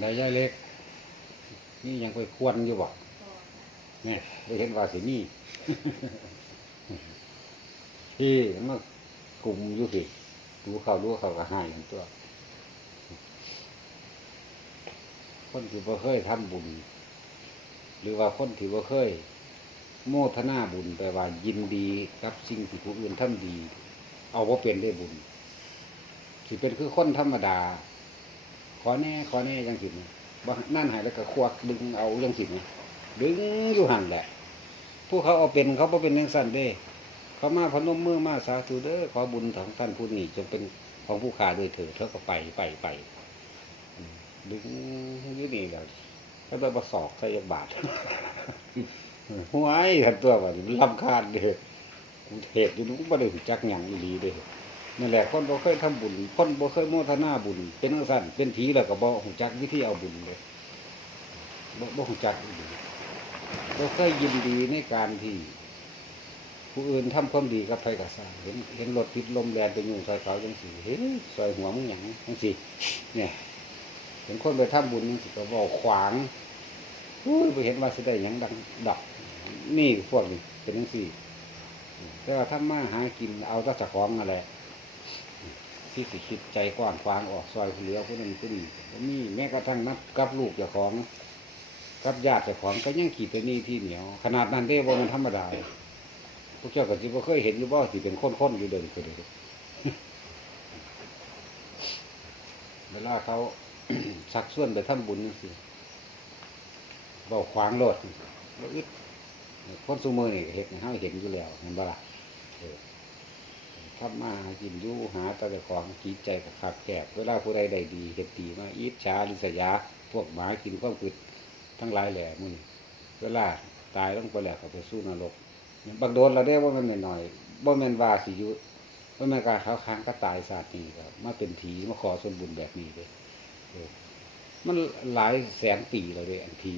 ไดย่ายเล็ก นี่ยังไปควรอยู่บ่บ่ค่ะเนี่ยไปเห็นว่าสินี่ที่มากลุ่มอยู่สิดูเขาดูเขาก็หายกันตัว คนที่บ่เคยทำบุญ หรือว่าคนที่บ่เคย โมทนาบุญแปลว่ายินดีกับสิ่งที่ผู้อื่นทำดี เอาว่าเป็นได้บุญสิเป็นคือคนธรรมดา อแน่ขอแน่ยังสิบนั่นหายแล้วก็ควักดึงเอายังสินะดึงอยู่ห่างแหละ ผู้เขาเอาเป็นเขาบ่เป็นยังสั่นเด้ เขามาพนมมือมาสาธุเด้อขอบุญของท่านผู้นี้จงเป็นของผู้ขาโดวยเถิดเธอก็ไปไปไปดึงอยู่นี่แหละก็ต้องมาสอกใส่บาทห้วยกันตัวว่ามันลำคาญเด้อกูเทศอยู่นู้นบ่ได้จักหยังอีเด้ นั่นแหละคนบ่เคยทำบุญ คนบ่เคยโมทนาบุญ เป็นจังซั่นเป็นผีแล้วก็บ่ฮู้จักวิธีเอาบุญเลยบ่บ่ฮู้จักอีหลีบ่เคยยินดีในการที่ ผู้อื่นทำความดีกับใครกับสร้างเห็นเห็นรถติดลมแลนไปอยู่ซอยเขาจังสิเห็นซอยหัวมึงหยังจังสิเนี่ย เห็นคนไปทำบุญจังสิก็บอกขวางอุ้ยไปเห็นว่าสิได้หยังดังดอกนี่พวกนี้เป็นจังสิแต่ว่าถ้ามาหากินเอาแตัจะของอะไร ที่สิคิดใจกว้างขวางออกซอยเหลียวผู้นั้นผู้นี้นี่แม้กระทั่งนับกับลูกเจ้าของกับญาติเจ้าของก็ยังขีดตัวนี้ที่เหนียว ขนาดนั้นได้บ่มันธรรมดาพวกเจ้าก็สิบ่เคยเห็นอยู่บ่สิเป็นคนๆอยู่เดินก็เด้อเวลาเขาสักส่วนไปทำบุญจังซี่เว้าขวางโลดอึดคนซุมื้อนี่เฮ็ดให้เฮาเห็นอยู่แล้วเห็นบ่ล่ะ ทำมาหากินยู่หาแต่เจ้าของจิตใจก็ขับแคบเวลาผู้ใดได้ดีเฮ็ดดีมาอิจฉาริษยา พวกหมากินความคิดทั้งหลายแหล่มื้อนี้เวลาตายลงไปแหล้วก็ไปสู่นรกบักโดนเราได้ว่ามันหน่อยบ่แม่นว่าสิอยู่บ่แม่นการเขาค้างก็ตายศาสตร์นี้ครับมาเป็นผีมาขอส่วนบุญแบบนี้เลยมันหลายแสนปีแล้วเด้อันผี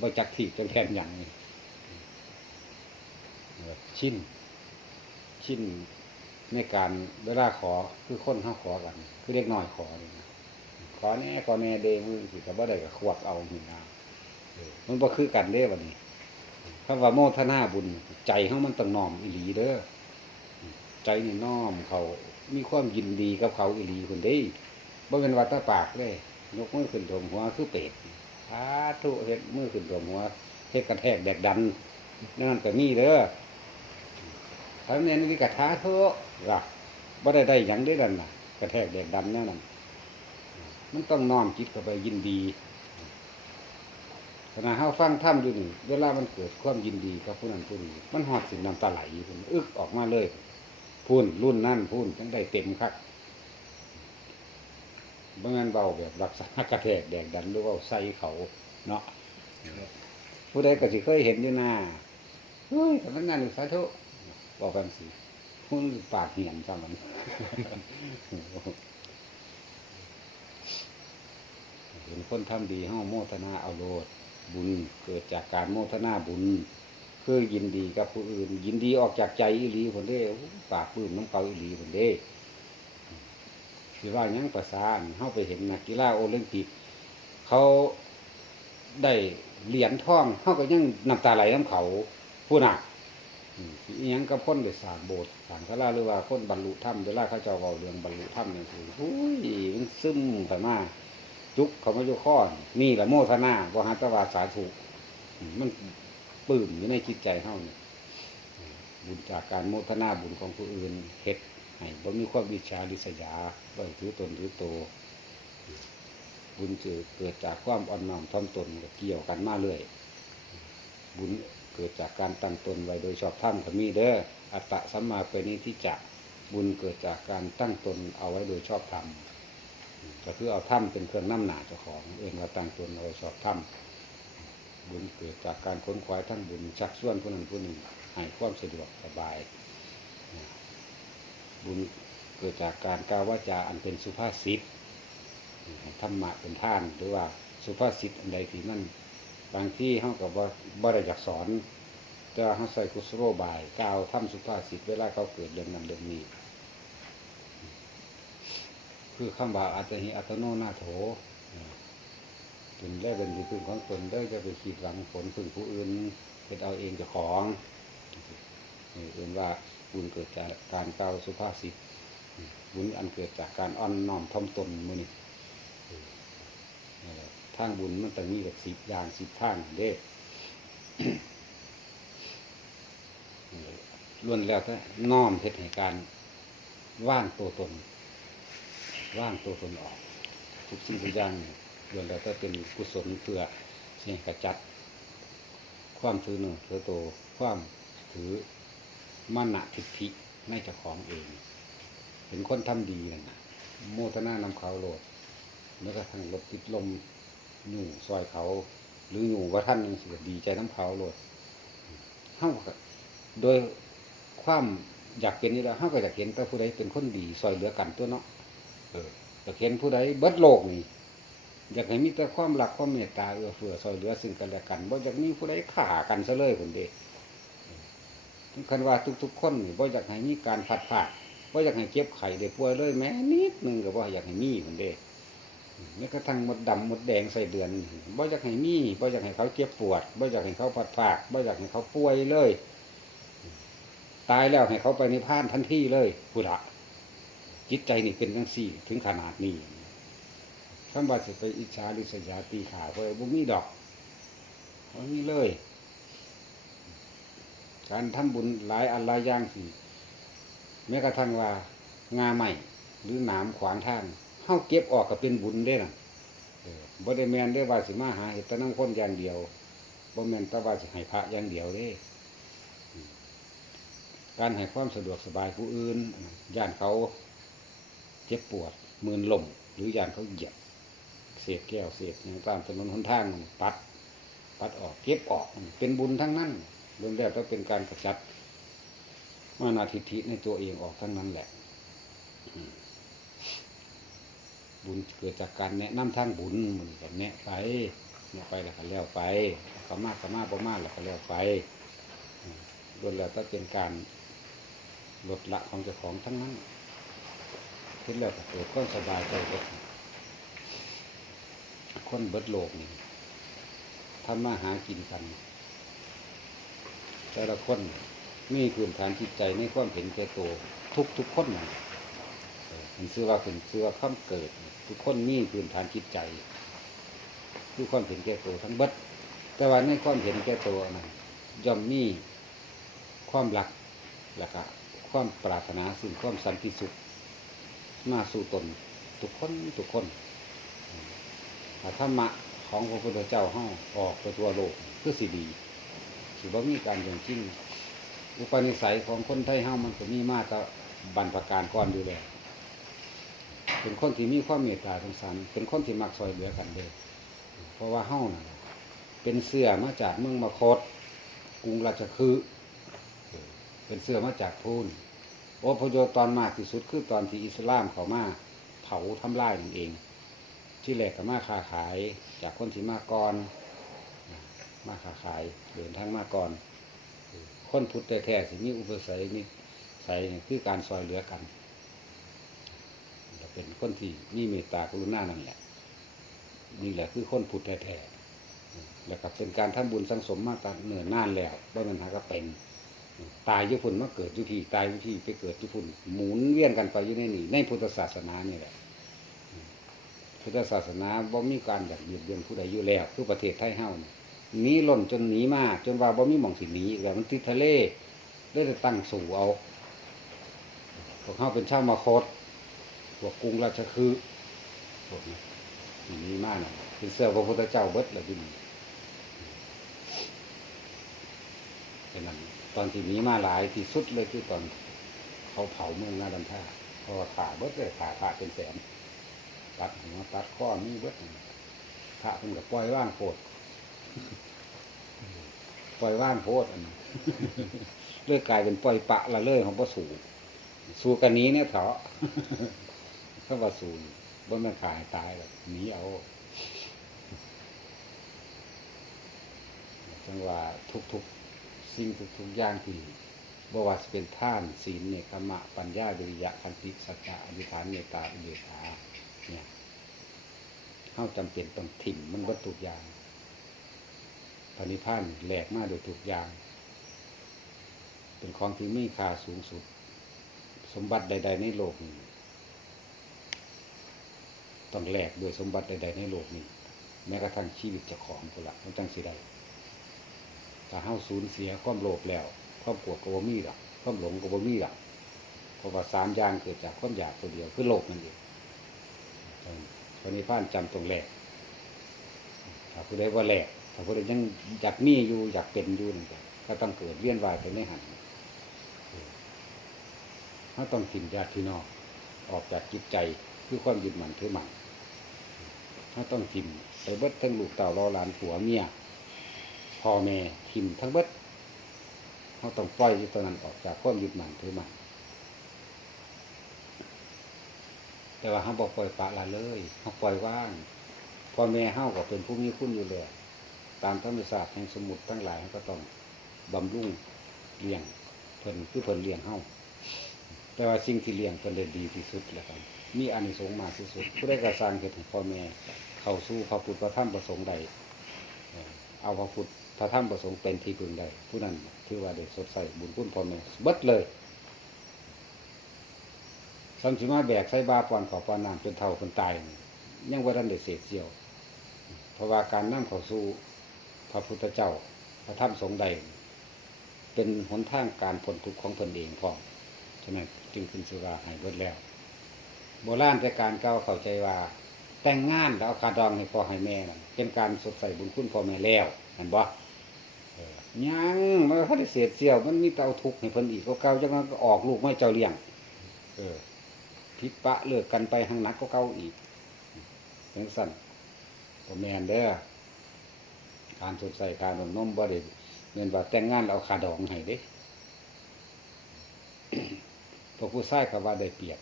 บ่จักที่จังแทนหยังนี่เออชินชิน ในการเวลาขอคือคนเฮาขอกัน คือเล็กน้อยขอนี่นะขอแน่ขอแน่เด้มือสิก็บ่ได้ก็ควักเอานี่นะเออมันบ่คือกันเด้บัดนี้คำว่าโมทนาบุญ ใจเขามันต้องน้อมอีหลีเด้อใจนี่น้อมเขามีความยินดีกับเขาอีหลีคนเด้บ่เป็นวัตาปากเลยยกมือขึ้นถมหัวคือเป็ดสาธุเฮ็ดมือขึ้นถมหัวเฮ็ดกระแทกแดกดันนั่นก็มีเด้อ ทั้งนี้นี่กระท้าเถอะล่ะบ่ได้ได้หยังเด้อนั่นน่ะกระแทกแดกดันนั่นน่ะมันต้องน้อมจิตเข้าไปยินดีขณะเฮาฟังถ้ำอยู่นี่เวลามันเกิดความยินดีกับผู้นั้นผู้นี้มันหอดสิ่งน้ำตาไหลพุ่นอึกออกมาเลยพูนรุ่นนั่นพูนจังได้เต็มคักบางงานเบาแบบรักษากระแทกแดกดันหรือว่าใส่เขาเนาะผู้ใดก็สิเคยเห็นอยู่หน้าเฮ้ยทำงานอยู่สาธุ บอกกันสิพุ่นปากเหี่ยมซ้ำมันเห็นคนทำดีห้องโมทนาเอาโลดบุญเกิดจากการโมทนาบุญคือยินดีกับผู้อื่น ยินดีออกจากใจอีหลีผลเด้ปากปื้มน้ำเกาอีหลีผลเด้สิว่ายังประสานเข้าไปเห็นนักกีฬาโอลิมปิก เขาได้เหรียญทองเขาก็ยังน้ำตาไหลน้ำเขาผู้หนัก อืมอิหยังกับคนไปสางโบสถ์สางศาลาหรือว่าคนบรรลุธรรมเวลาเขาเจ้าเว้าเรื่องบรรลุธรรมนี่คืออุ้ยมันซึมเข้ามาจุกเขาไมาอยู่ข้อนนี่แหละโมทนาบ่หัตวาสาธุอืมมันปื้มอยู่ในจิตใจเฮานี่บุญจากการโมทนาบุญของผู้อื่นเฮ็ดให้บ่มีความวิชาริษยาบ่ถือตนถือโตบุญจะเกิดจากความอ่อนน้อมถ่อมตนเกี่ยวกันมาเรื่อยบุญ เกิดจากการตั้งตนไว้โดยชอบธรรมก็มีเด้ออัตตะสัมมาเป็นนิทิจะบุญเกิดจากการตั้งตนเอาไว้โดยชอบธรรมก็คือเอาถ้ำเป็นเครื่องน้ำหนาเจ้าของเองเราตั้งตนเอาไว้สอบถ้ำบุญเกิดจากการค้นคว้าทั้งบุญชักส่วนผู้นั้นผู้หนึ่งให้ความสะดวกสบาย บุญเกิดจากการกล่าววาจาอันเป็นสุภาษิตธรรมะเป็นท่าน หรือว่าสุภาษิตอันใดที่มัน บางที่เขากับว่าบ่ได้อยากสอน แต่ว่าเขาใส่กุศโลบายกล่าวทำสุภาษิตเวลาเขาเกิดเรื่องนั้นเรื่องนี้ คือคำว่าอัตหิอัตโนนาโถตนได้เป็นที่พึ่งของตนเด้จะไปขีดหวังผลพึ่งผู้อื่นเป็นเอาเองจ้าของเอื่นว่าบุญเกิดจากการกล่าวสุภาษิตบุญอันเกิดจากการอ่อนน้อมถ่อมตนมือนี่ ทางบุญมันต้องมีแบบสิบอย่างสิบทางเด้ล้วนแล้วแต่น้อมเฮ็ดให้การว่างตัวตน ว่างตัวตนออก ทุกสิ่งทุกอย่างล้วนแล้วแต่เป็นกุศลเพื่อสิ่งกระจัด ความถือหนึ่งถือโตความถือมานะทิฏฐิในเจ้าของเองเป็นคนทำดีน่ะโมทนานำเขาโหลดแล้วก็ทางรถติดลม อยู่ซอยเขา หรืออยู่ว่าท่านยังสิดีใจน้ำเขาโลดเฮาก็โดยความอยากเป็นนี่แหละเฮาก็อยากเห็นแต่ผู้ใดเป็นคนดีซอยเหลือกันตัวเนาะเอออยากเห็นผู้ใดเบิดโลกนี่อยากให้มีแต่ความรักความเมตตาเอื้อเฟื้อซอยเหลือซึ่งกันและกันบ่อยากมีผู้ใดฆ่ากันซะเลยคนเดีถึงคันว่าทุกๆคนนี่บ่อยากให้มีการผัดผ่าบ่อยากให้เจ็บไข้ได้ป่วยเลยแม้นิดนึงก็บ่อยากให้มีคนเดีแม้กระทั่งมดดำมดแดงใส่เดือนบ่อยากให้มีบ่อยากให้เขาเจ็บปวดบ่อยากให้เขาผัดผาดบ่อยากให้เขาป่วยเลย ตายแล้วให้เขาไปในพานทันทีเลยพุทธะจิตใจนี่เป็นจังสี่ถึงขนาดนี้คำว่าสิไปอิจฉาริษยาตีขาเพราะบุมีดอกบ่มีเลย การทำบุญหลายอันหลายอย่างสิแม้กระทั่งว่างาใหม่หรือหนามขวางทาง เฮาเก็บออกก็เป็นบุญได้น่ะบ่ได้แมนได้ว่าสิมาหาเหตะนั่งคนอย่างเดียวบ่แมนต่ว่าสิให้พระอย่างเดียวเด้ การให้ความสะดวกสบายผู้อื่นย่านเขาเจ็บปวดมืนลมหรือย่านเขาเหยียบเศษแก้วเศษอย่างตามถนนหนทางนั่นปัด ปัดออกเก็บออกเป็นบุญทั้งนั้นรวมแล้วก็เป็นการกระจัดมานาทิฐิในตัวเองออกทั้งนั้นแหละ บุญเกิดจากการแนะนำทางบุญมันก็แนะไปแนะไปแล้วก็แล้วไปก็มากก็มาบ่มาแล้วก็แล้วไปอืมรวมแล้วก็เป็นการลดละของเจ้าของทั้งนั้นคิดแล้วก็เกิดความสบายใจกิดคนเบิดโลกนี่ทำมาหากินกัน แต่ละคนมีพื้นฐานจิตใจในความเห็นแก่ตัวทุกทุกคนนะ เออเป็นชื่อว่าเป็นชื่อว่าข้ามเกิด ทุกคนมีพื้นฐานจิตใจทุกความเห็นแก่ตัวทั้งเบิด แต่ว่าในความเห็นแก่ตัวนั้นย่อมมีความรักและก็ความปรารถนาสิ่งความสันติสุขมาสู่ตนทุกคนทุกคนธรรมะของพระพุทธเจ้าเฮาออกไปทั่วโลกคือสิดีสิบ่มีการอย่างจริงอุปนิสัยของคนไทยเฮามันก็มีมาแตบรรพการก่อนอยู่แล้ว เป็นคนที่มีความเมตตาสงสาร เป็นคนที่มักซอยเหลือกันเลยเพราะว่าเฮาน่ะเป็นเสื้อมาจากเมืองมคตกรุงราชคฤห์เป็นเสื้อมาจากพูนโอพยพตอนมากที่สุดคือตอนที่อิสลามเขามาเผาทำลายนั่นเอง ที่แรกก็มาค้าขายจากคนที่มาก่อนมาค้าขายเดินทางมาก่อนคนพุทธแท้ๆสิมีอุปสัยนี่ใส่คือการซอยเหลือกัน เป็นคนที่มีเมตตากรุณานั่นแหละนี่แหละคือคนพุทธแท้ๆแล้วก็เป็นการทำบุญสังสมมาตั้งเนิ่นนานแล้วว่ามันหาก็เป็น ตายยุพุนมาเกิดยุพีตายยุพีไปเกิดยุพุนหมุนเวียนกันไปอยู่ในนี่ในพุทธศาสนานี่แหละพุทธศาสนาบ่มีการอยากเบียดเบียนผู้ใดอยู่แล้วคือประเทศไทยเฮานี่หนีล่นจนหนีมาจนว่าบ่มีหม่องสิหนีแล้วมันติดทะเลได้แต่ตั้งสู่เอาพวกเฮาเป็นชาวมาคต พวกกรุงราชคฤห์พวกนี้นีมาน่ะเป็นเสื้อพระพุทธเจ้าเบิดเลยที่นี่เป็นนั้นตอนที่หนีมาหลายที่สุดเลยคือตอนเขาเผาเมืองนาดันท่าเพราะว่าขาเบิดเลยขาขาเป็นแสนตัดหัวตัดข้อมีเบิดพระเพิ่นก็ปล่อยว่างโพดปล่อยว่างโพดอันนเลือกกลายเป็นปล่อยปะละเลยของพระสูสูกันนี้เนี่ยเถาะ ถ้าว่าสู้บ่แม่นขายตายหรอกหนีเอาจังว่าทุกๆสิ่งทุกๆอย่างที่บว่าจะเป็นท่านศีลเนคขมะ ปัญญาดุริยะคันติสัจจะอธิษฐานเมตตาอุเบกขาเนี่ยเฮเฮาจำเป็นต้องถิ่มมันเบิดทุอย่างพระนิพพานแหลกมากโดวยทุกอย่าง เป็นของที่มีค่าสูงสุด สมบัติใด ๆ ในโลกนี้ ต้องแลกด้วยสมบัติใดๆในโลกนี้ แม้กระทั่งชีวิตเจ้าของพุ่นละมันจังสิได้ถ้าเฮาสูญเสียความโลภแล้ว ความโกรธก็บ่มีดอกความหลงก็บ่มีดอกเพราะว่าสามอย่างเกิดจากความอยากตัวเดียวคือโลภนั่นเองพระนิพพานจำตรงแรกถ้าผู้ใดว่าแลกถ้าผู้ใดยังอยากมีอยู่อยากเป็นอยู่นั่นก็ก็ต้องเกิดเวียนว่ายไปในหันเขาต้องถิ่มญาติพี่น้องออกจากจิตใจคือความยึดมั่นถือมั่น เขาต้องถิ่มไปเบิดทั้งลูกเต่ารอหลานผัวเมียพ่อแม่ถิ่มทั้งเบิดเขาต้องปล่อยที่ตอนนั้นออกจากความยึดมั่นถือมั่นแต่ว่าเขาบอกปล่อยปละละเลยเขาปล่อยว่างพ่อแม่เฮาก็เป็นผู้มีคุณอยู่แล้วตามธรรมศาสตร์แห่งสมุดทั้งหลายเขาก็ต้องบำรุงเลี้ยงเพิ่นคือเพิ่นเลี้ยงเฮาแต่ว่าสิ่งที่เลี้ยงเพิ่นได้ดีที่สุดแล้วครับ มีอานิสงส์มากที่สุด ผู้ได้กระสางเกิดให้พ่อแม่เข้าสู่พระพุทธพระธรรมประสงค์ใดเอาพระพุทธพระธรรมประสงค์เป็นที่พึ่งใดผู้นั้นถือว่าได้สดใสบุญคุณพ่อแม่เบิดเลยสัมสิมาแบกใส่บาปอนขอปอนน้ำจนเท่าคนตายยังว่าท่านได้เศษเสียวเพราะว่าการนั่งเข้าสู่พระพุทธเจ้า พระธรรมสงฆ์ใด เป็นหนทางการพ้นทุกข์ของตนเองพร้อมฉะนั้นจึงเป็นสุราหายเบิดแล้ว โบราณแต่การเก่าเข้าใจว่า แต่งงานแล้วเอาคาดองให้พ่อให้แม่นั่นเป็นการสดใสบุญคุณพ่อแม่แล้วเห็นบ่เออยังมันเขาได้เศษเสียวมันมีเตาทุกข์ให้เพิ่นอีกก็เก่าจังนั้นก็ออกลูกไม่เจ้าเลี้ยง เออพิษปะเลิกกันไปหังนักก็เก่าอีกจังสั่นพ่อแม่นเด้อการสดใสการนมนมบ่ได้เงินว่าแต่งงานแล้วเอาคาดองให้เด้พวกผู้ชายก็ว่าได้เปรียบ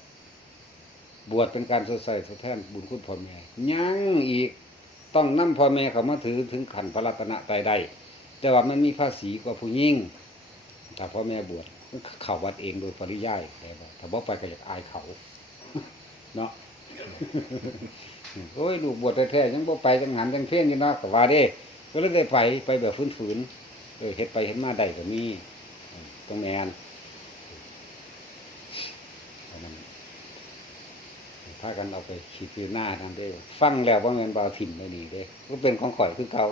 บวชเป็นการสดใสสะแทนบุญคุณพ่อแม่ยังอีกต้องนำพ่อแม่เขามาถือถึงขันพระรัตนตรัยได้แต่ว่ามันมีภาษีกว่าผู้ยิ่งถ้าพ่อแม่บวชเขาวัดเองโดยปริยายแต่ว่าถ้าบ่ไปก็อยากอายเขาเนาะโอ้ยลูกบวชแท้ๆยังบ่ไปจังหันจังเพ่งอยู่นะก็ว่าเด้ ก็เลยได้ไปไปแบบฝืนๆเออเฮ็ดไปเฮ็ดมาได้ก็มีเออต้องแมนเอามันพากันเอาไปขีดอยู่หน้านั่นด้ฟังแล้วว่าแมนบาวถิ่มไม่นี่เด้ก็เป็นของข่อยคือเขา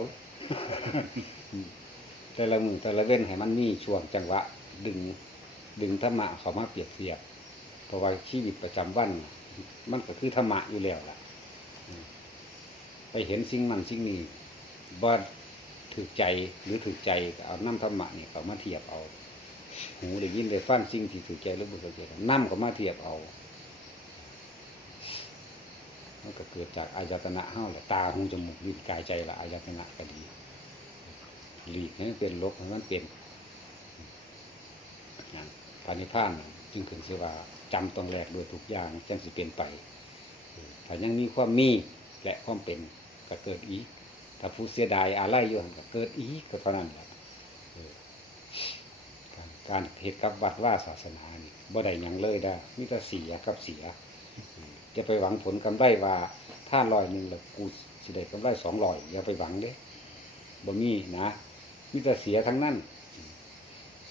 แต่ละมือแต่ละเว้นให้มันมีช่วงจังหวะ ดึง ดึงธรรมะเขามาเปรียบเทียบเพราะว่าชีวิตประจำวัน มันก็คือธรรมะอยู่แล้วล่ะ ไปเห็นสิ่งนั้นสิ่งนี้บ่ถือใจหรือถือใจเอาน้ำธรรมะเนี่เขามาเทียบเอา หูได้ยินได้ฟังสิ่งที่ถือใจหรือบุถือใจน้ำก็มาเทียบเอา มันก็เกิดจากอายตนะเฮาแหละตาหูจมูกลิ้นกายใจละอายตนะก็ดีหลีกให้มันเป็นลบให้มันเป็นอย่างปานิพานจึงถึงเสว่าจำต้องแลกโดยทุกอย่างจังสิเป็นไปถ้ายังมีความมีและความเป็นก็เกิดอีถ้าผู้เสียดายอะไรอยู่ก็เกิดอีกก็เท่านั้นแหละการเหตุกับวัดว่าศาสนานี่บ่ได้ยังเลยได้มีแต่เสียกับเสีย จะไปหวังผลกำไรว่าถ้าลอยหนึ่งแล้วกูสิได้กำไรสองลอยอย่าไปหวังเด้บ่มีนะมีแต่เสียทั้งนั้น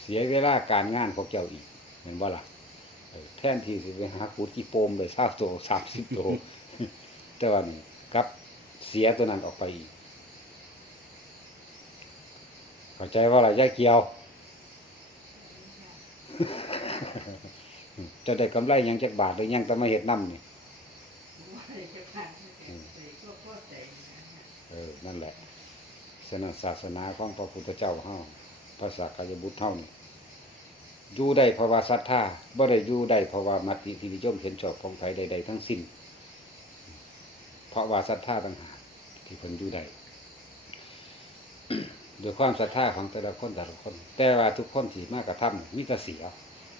เสียเวลาการงานของเจ้าอีกเห็นบ่ล่ะแท่นที่สิไปหากูจีโปมไปทราบโตสามสิบโตแต่ว่านี่กลับเสียตัวนั้นออกไปอีกเข้าใจว่าอะไรย่าเกี่ยวจะได้กำไรยังจักบาทหรือยังแต่มาเห็ดน้ำนี่ เออ นั่นแหละศาสนาศาสนาของพระพุทธเจ้าเฮาภาษากายบุตรเฮานี่อยู่ได้เพราะว่าศรัทธาบ่ได้อยู่ได้เพราะว่ามติที่นิยมเห็นชอบของไผใดๆทั้งสิ้น เพราะว่าศรัทธาต่างหากที่เพิ่นอยู่ได้ด้วยความศรัทธาของแต่ละคนแต่ละคน แต่ว่าทุกคนที่มากระทำมีแต่เสีย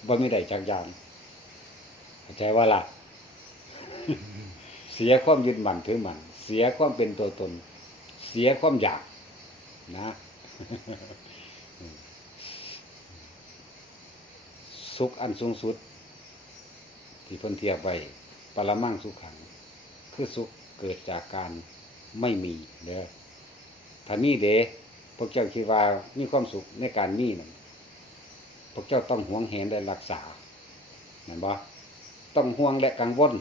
บ่มีได้จักยางเข้าใจว่าล่ะเสียความยึดมั่นถือมั่นเสียความเป็นตัวตน สียความอยากนะสุขอันสูงสุด ที่พิ่นเทียบไว้ปรมังสุขขัง คือสุขเกิดจากการไม่มีเด้อถ้ามีเด้พวกเจ้าคิดว่ามีความสุขในการมีนั่นพวกเจ้าต้องห่วงแหนและรักษาเห็นบ่ต้องห่วงและกังวล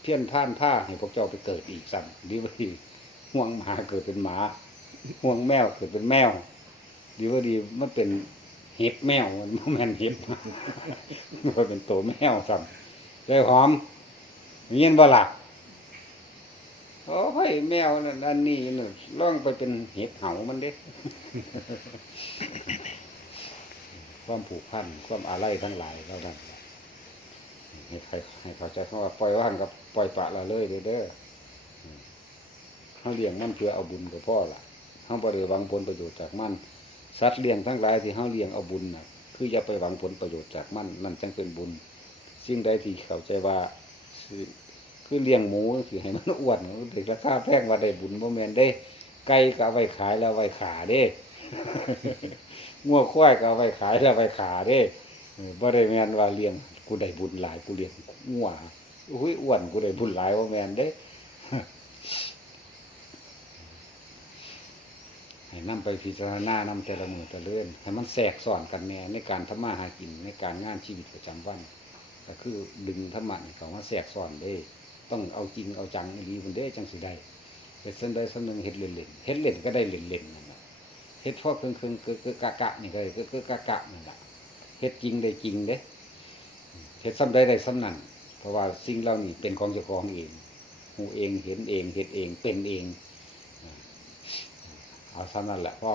เพี้ยนท่านท่าให้พวกเจ้าไปเกิดอีกสั่งดีว่ดี ห่วงหมาเกิดเป็นหมาห่วงแมวเกิดเป็นแมว ดีว่าดีมันเป็นเห็บแมวมันบ่แม่นเห็บมันเป็นตัวแมวสั่งเลยหอมเงียนบ่หลักโอ้ยแมวนั่นอันนี้น่ะล่องไปเป็นเห็บเหามันเด้ความผูกพันความอะไรทั้งหลายแล้วนั่นแหละให้ใครให้เข้าใจคำว่าปล่อยว่างกับปล่อยปละละเลยเด้อ เขาเลี้ยงมันเพื่อเอาบุญกับพ่อล่ะเขาบริหวังผลประโยชน์จากมันสัตว์เลี้ยงทั้งหลายที่เขาเลี้ยงเอาบุญน่ะคืออย่าไปหวังผลประโยชน์จากมันนั่นจังเป็นบุญ สิ่งใดที่เข้าใจว่าคือเลี้ยงหมูสิให้มันอ้วนถึงราคาแพงว่าได้บุญบ่แมนได้ไก่ก็ไว้ขายแล้วไว้ขาเด้งัวควายก็ไว้ขายแล้วไว้ขาเด้บ่ได้แมนว่าเลี้ยงกูได้บุญหลายกูเลี้ยงงัวอุ้ยอ้วนกูได้บุญหลายบ่แมนเด้ ให้นำไปพิจารณานำแต่ละมือแต่เลื่อนให้มันแทรกซ้อนกันแน่ในการทำมาหากินในการงานชีวิตประจำวันก็คือดึงธรรมะนี่เขามาแทรกซ้อนเด้ต้องเอาจริงเอาจังอีหลีมันเด้จังสิได้แต่เส้นใดเส้นหนึ่งเฮ็ดเล่นๆเฮ็ดเล่นก็ได้เล่นๆนั่นแหละเฮ็ดพอครึ่งๆคือคือกะกะนี่ก็ได้คือคือกะกะนั่นแหละเฮ็ดจริงได้จริงเด้เฮ็ดซ้ำใดได้ซ้ำนั่นเพราะว่าสิ่งเหล่านี้เป็นของเจ้าของเองหูเองเห็นเองเฮ็ดเองเป็นเอง เอาซ้ำนั่นแหละพ่อ